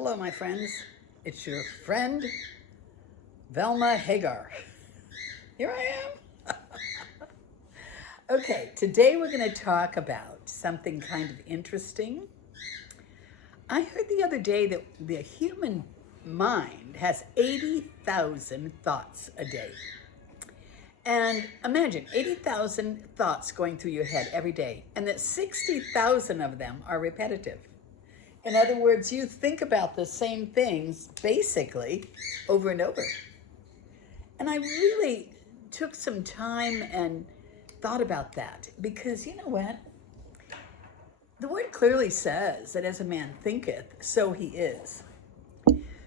Hello, my friends. It's your friend, Velma Hagar. Here I am. Okay, today we're going to talk about something kind of interesting. I heard the other day that the human mind has 80,000 thoughts a day. And imagine 80,000 thoughts going through your head every day, and that 60,000 of them are repetitive. In other words, you think about the same things basically over and over. And I really took some time and thought about that because you know what? The word clearly says that as a man thinketh, so he is.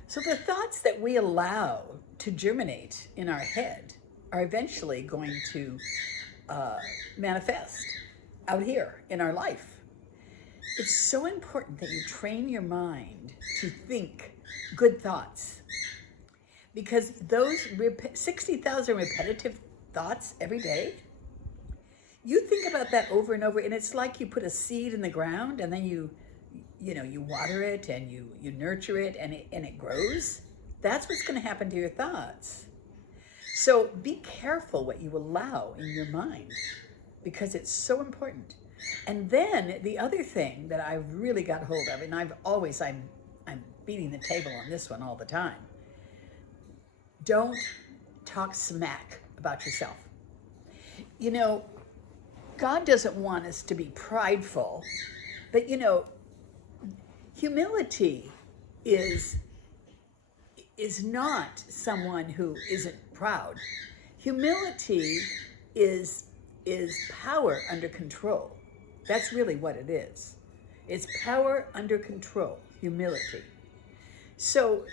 So the thoughts that we allow to germinate in our head are eventually going to manifest out here in our life. It's so important that you train your mind to think good thoughts, because those 60,000 repetitive thoughts every day, you think about that over and over, and it's like you put a seed in the ground and then you water it and you nurture it and it grows. That's what's going to happen to your thoughts. So be careful what you allow in your mind, because it's so important. And then the other thing that I really got hold of, and I'm beating the table on this one all the time. Don't talk smack about yourself. You know, God doesn't want us to be prideful, but humility is not someone who isn't proud. Humility is power under control. That's really what it is. It's power under control, humility. So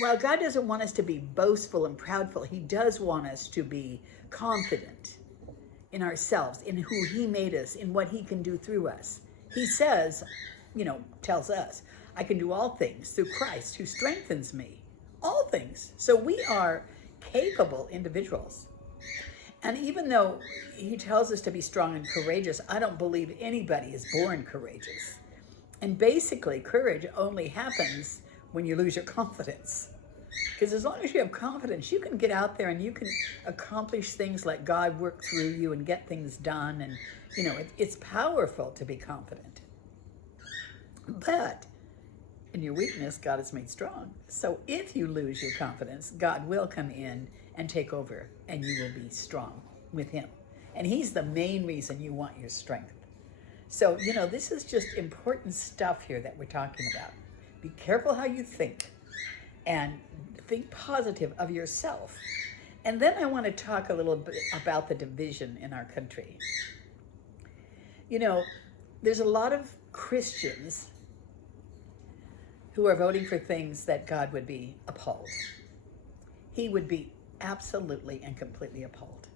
while God doesn't want us to be boastful and proudful, he does want us to be confident in ourselves, in who he made us, in what he can do through us. He says, tells us, I can do all things through Christ who strengthens me. All things. So we are capable individuals. And even though he tells us to be strong and courageous, I don't believe anybody is born courageous. And basically, courage only happens when you lose your confidence. Because as long as you have confidence, you can get out there and you can accomplish things, like God work through you and get things done. And, it's powerful to be confident. But in your weakness, God is made strong. So if you lose your confidence, God will come in and take over, and you will be strong with him. And he's the main reason you want your strength. So, this is just important stuff here that we're talking about. Be careful how you think, and think positive of yourself. And then I want to talk a little bit about the division in our country. There's a lot of Christians who are voting for things that God would be appalled. He would be absolutely and completely appalled.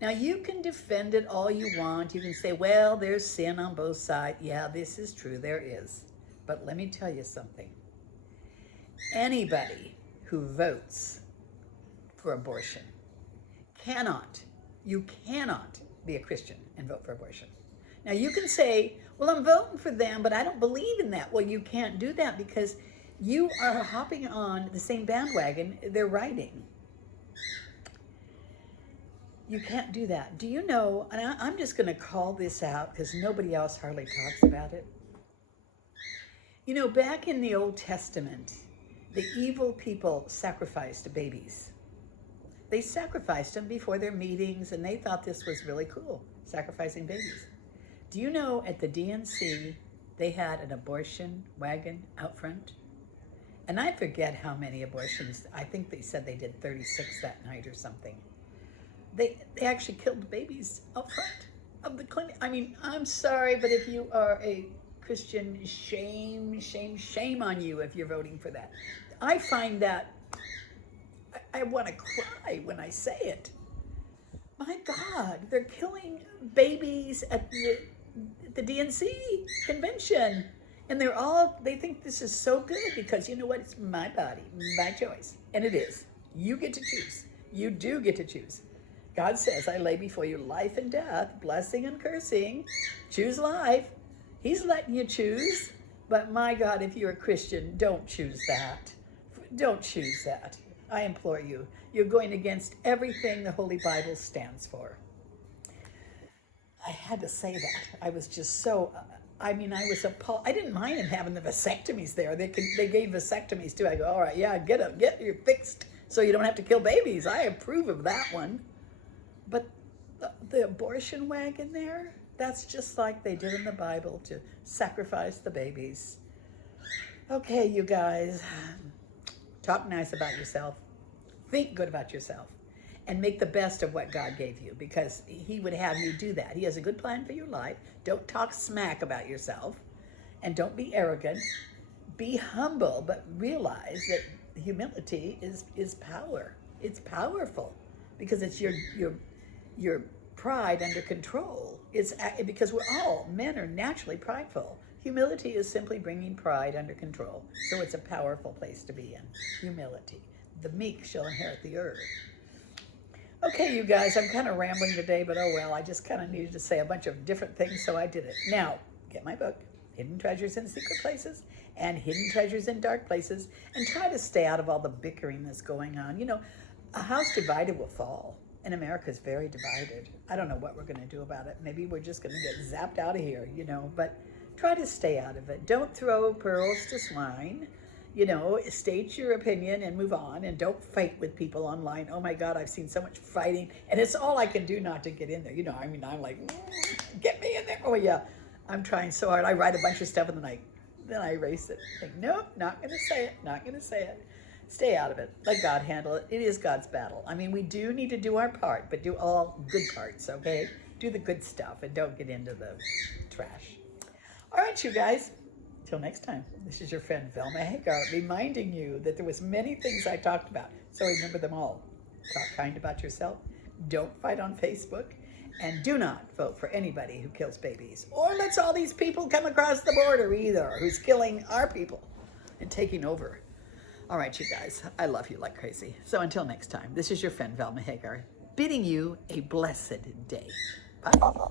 Now, you can defend it all you want. You can say, well, there's sin on both sides. Yeah, this is true. There is. But let me tell you something. Anybody who votes for abortion you cannot be a Christian and vote for abortion. Now, you can say, well, I'm voting for them, but I don't believe in that. Well, you can't do that because you are hopping on the same bandwagon they're riding. You can't do that. Do you know, and I'm just going to call this out because nobody else hardly talks about it. Back in the Old Testament, the evil people sacrificed babies. They sacrificed them before their meetings, and they thought this was really cool, sacrificing babies. Do you know at the DNC, they had an abortion wagon out front? And I forget how many abortions. I think they said they did 36 that night or something. They actually killed babies out front of the clinic. I mean, I'm sorry, but if you are a Christian, shame on you if you're voting for that. I find that, I want to cry when I say it. My God, they're killing babies at the DNC convention. And they think this is so good because you know what? It's my body, my choice. And it is. You get to choose. You do get to choose. God says, I lay before you life and death, blessing and cursing. Choose life. He's letting you choose. But my God, if you're a Christian, don't choose that. Don't choose that. I implore you. You're going against everything the Holy Bible stands for. I had to say that. I was just so, I mean, I was appalled. I didn't mind him having the vasectomies there. They gave vasectomies too. I go, all right, yeah, get you fixed so you don't have to kill babies. I approve of that one. But the abortion wagon there, that's just like they did in the Bible to sacrifice the babies. Okay, you guys, talk nice about yourself. Think good about yourself. And make the best of what God gave you, because he would have you do that. He has a good plan for your life. Don't talk smack about yourself, and don't be arrogant. Be humble, but realize that humility is power. It's powerful because it's your pride under control. It's because men are naturally prideful. Humility is simply bringing pride under control. So it's a powerful place to be in. Humility. The meek shall inherit the earth. Okay, you guys, I'm kind of rambling today, but oh well, I just kind of needed to say a bunch of different things, so I did it. Now, get my book, Hidden Treasures in Secret Places and Hidden Treasures in Dark Places, and try to stay out of all the bickering that's going on. You know, a house divided will fall, and America's very divided. I don't know what we're going to do about it. Maybe we're just going to get zapped out of here, you know, but try to stay out of it. Don't throw pearls to swine. You know, state your opinion and move on, and don't fight with people online. Oh my God, I've seen so much fighting, and it's all I can do not to get in there. You know, I mean, I'm like, get me in there. Oh yeah, I'm trying so hard. I write a bunch of stuff and then I erase it. Think, nope, not gonna say it, not gonna say it. Stay out of it. Let God handle it. It is God's battle. I mean, we do need to do our part, but do all good parts, okay? Do the good stuff and don't get into the trash. All right, you guys. Till next time, this is your friend Velma Hagar reminding you that there was many things I talked about, so remember them all. Talk kind about yourself, don't fight on Facebook, and do not vote for anybody who kills babies or lets all these people come across the border either, who's killing our people and taking over. All right, you guys, I love you like crazy. So until next time, this is your friend Velma Hagar bidding you a blessed day. Bye.